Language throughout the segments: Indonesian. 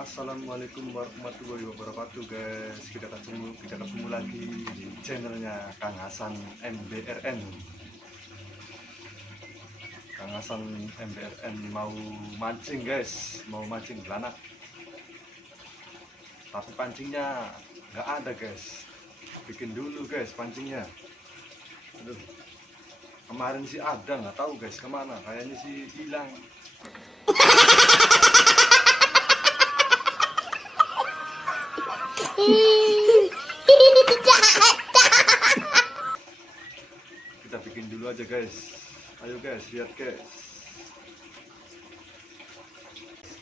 Assalamualaikum warahmatullahi wabarakatuh guys. Kita ketemu lagi di channelnya Kang Hasan MBRN. Kang Hasan MBRN mau mancing guys, mau mancing belanak. Tapi pancingnya nggak ada guys. Bikin dulu guys pancingnya. Aduh, kemarin sih ada, nggak tahu guys kemana. Kayaknya sih hilang. Kita bikin dulu aja guys. Ayo guys, lihat guys.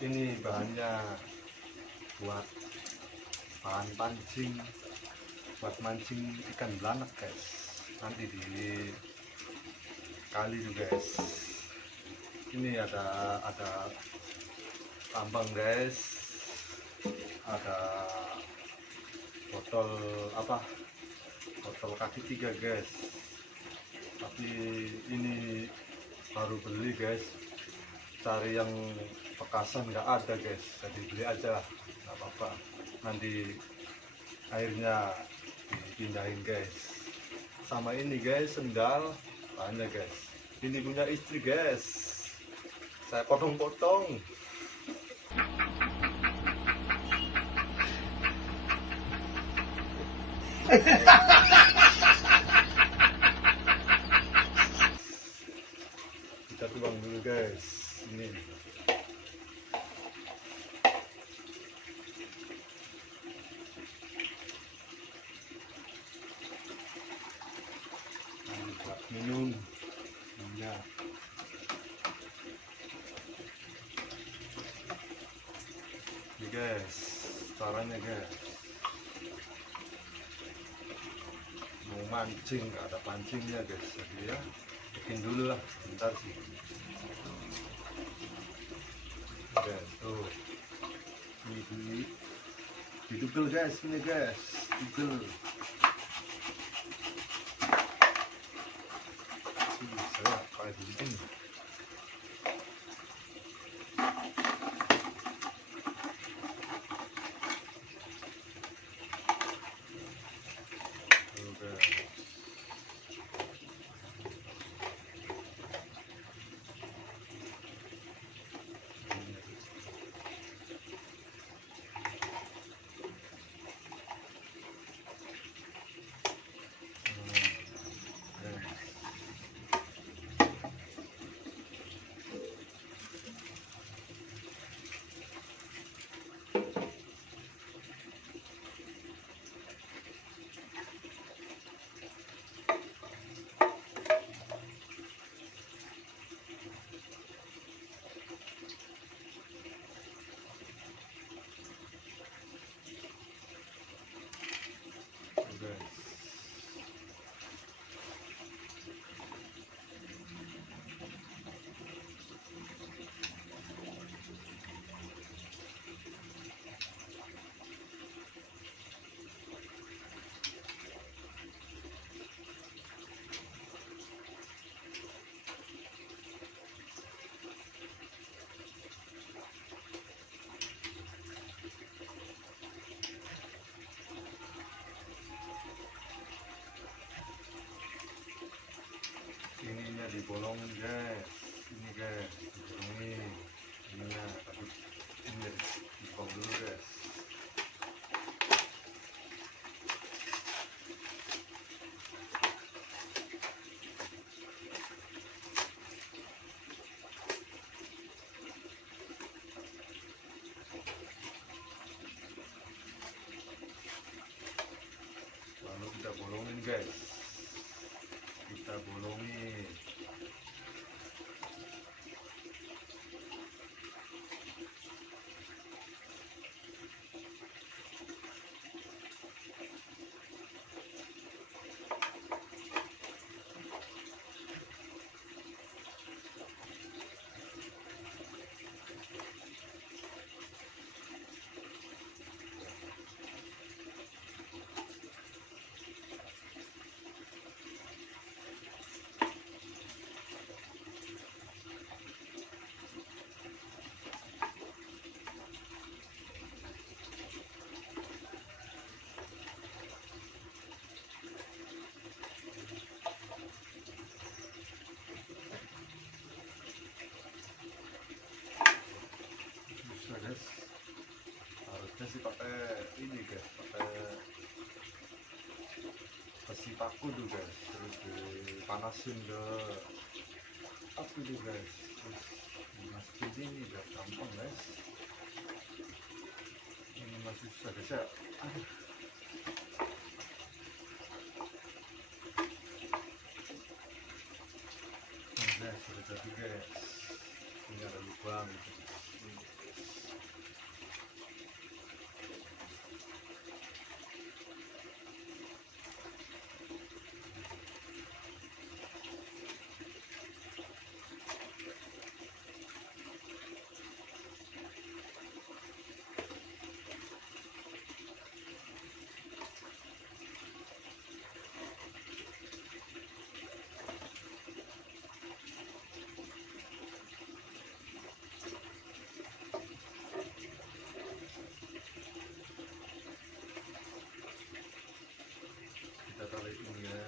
Ini bahannya buat bahan pancing, buat mancing ikan belanak guys. Nanti di kali tuh guys. Ini ada tambang guys. Ada botol kaki 3 guys, tapi ini baru beli guys, cari yang bekasan nggak ada guys, jadi beli aja nggak apa-apa, nanti airnya dipindahin guys. Sama ini guys, sendal banyak guys, ini punya istri guys, saya potong-potong. Kita tuang dulu guys, ini buat minum minyak. Ini guys, caranya guys, mau mancing nggak ada pancingnya guys, jadi ya bikin dulu lah, bentar sih guys. Tuh ini didugel guys, ini guys, dugel. Saya pakai begini. Ininya dibolongin guys, ini guys, dibolongin ininya, tapi ini dibolong dulu guys. Lalu kita bolongin guys, kita bolongin. guys. Harusnya sih pakai ini guys, pakai besi paku tuh guys, terus dipanasin ke api tuh guys, terus dimasukin ini biar gampang guys. Ini masih susah guys ya. Aduh. Nah guys, sudah jadi guys. Ini ada lubang gitu. Kita tarik ini guys.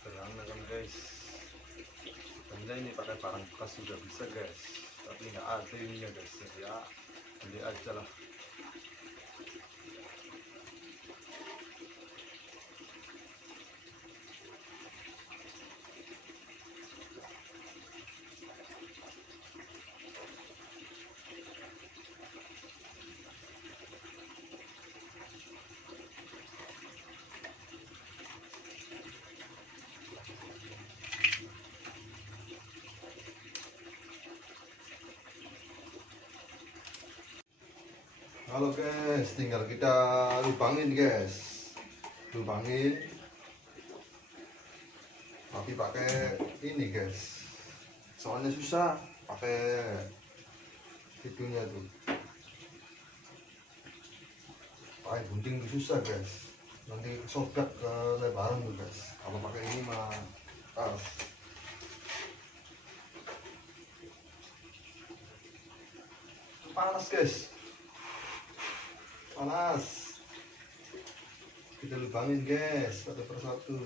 Sederhana kan guys, sebenarnya ini pakai barang bekas juga bisa guys, tapi nggak ada ininya guys, jadi ya beli aja lah. Halo guys, tinggal kita lubangin guys, lubangin tapi pakai ini guys, soalnya susah pakai itunya tuh, pakai gunting tuh susah guys, nanti sobek ke lebaran tuh guys. Kalau pakai ini mah panas guys, panas. Kita lubangin guys satu persatu.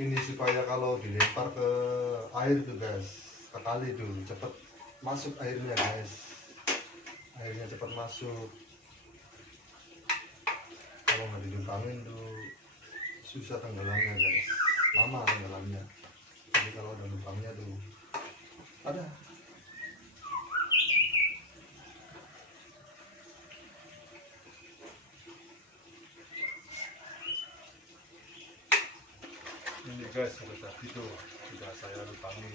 Ini supaya kalau dilempar ke air tuh guys, ke kali tuh cepet masuk airnya guys, airnya cepat masuk. Kalau nggak dilubangin tuh susah tenggelamnya guys, lama tenggelamnya. Jadi kalau ada lubangnya tuh ada. Ini guys, sudah tadi tuh sudah saya lubangin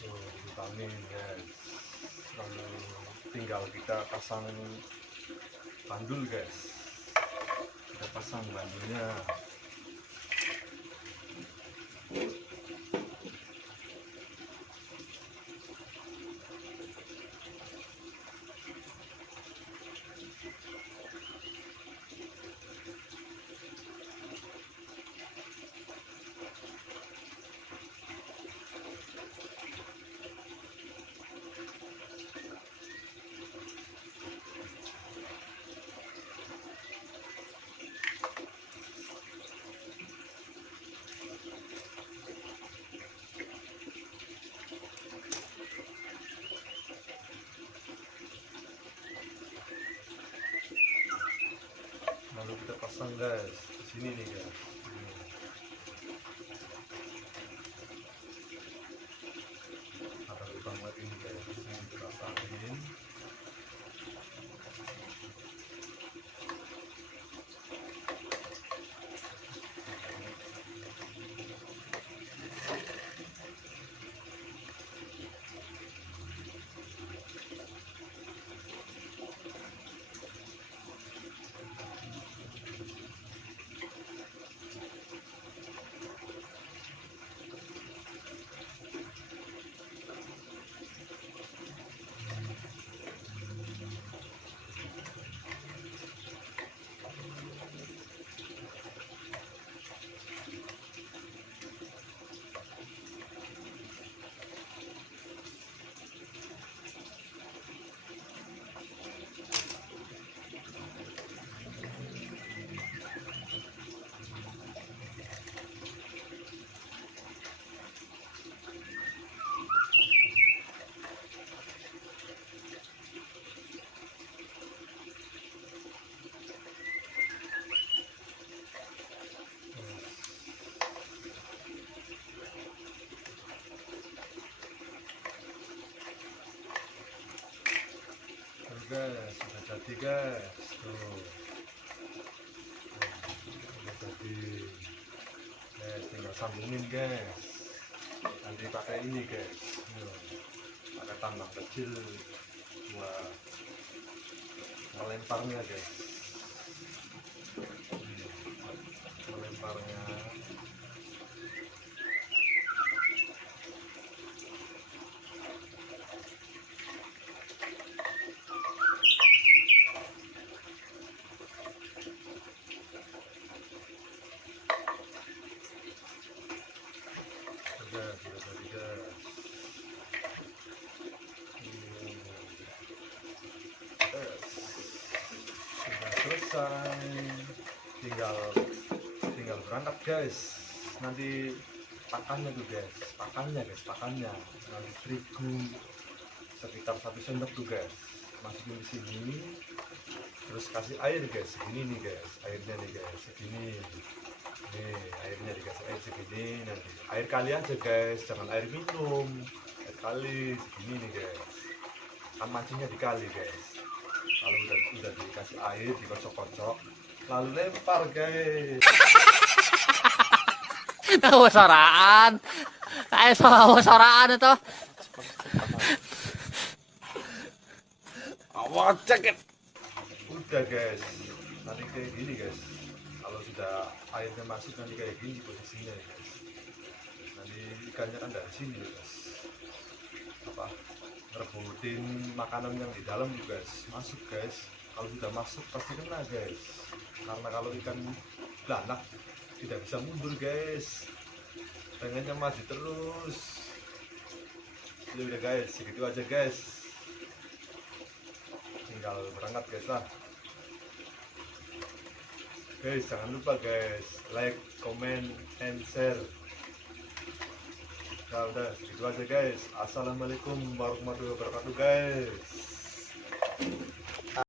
tuh, lubangin guys. Lalu tinggal kita pasang bandul guys, kita pasang bandulnya. Lalu kita pasang guys di sini nih guys. Ada lubang lagi nih guys, ini kita pasangin. jadi guys, tuh udah jadi guys, tinggal sambungin guys, nanti pakai ini guys. Tuh, pakai tambang kecil buat melemparnya guys. Melemparnya sudah tadi guys. Sudah selesai, tinggal berangkat guys. Nanti pakannya tuh guys, pakannya nanti terigu sekitar 1 sendok tuh guys, masukin di sini, terus kasih air guys, segini nih guys, airnya nih guys, segini nih, airnya dikasih air segini, nanti air kali aja guys, jangan air minum, air kali segini nih guys, kan mancingnya dikali guys. Lalu udah dikasih air, dikocok-kocok, lalu lempar guys. Soraan. Kayak soraan itu. Awas ceket. Udah guys, nanti kayak gini guys. Kalau sudah airnya masuk nanti kayak gini posisinya ya guys. Nanti ikannya kan dari sini ya guys. Apa? Ngerebutin makanan yang di dalam juga guys. Masuk guys. Kalau sudah masuk pasti kena guys. Karena kalau ikan belanak tidak bisa mundur guys, pengennya maju terus. Ya udah guys, segitu aja guys, tinggal berangkat guys lah guys. Jangan lupa guys, like, comment, and share. Nah udah segitu aja guys. Assalamualaikum warahmatullahi wabarakatuh guys.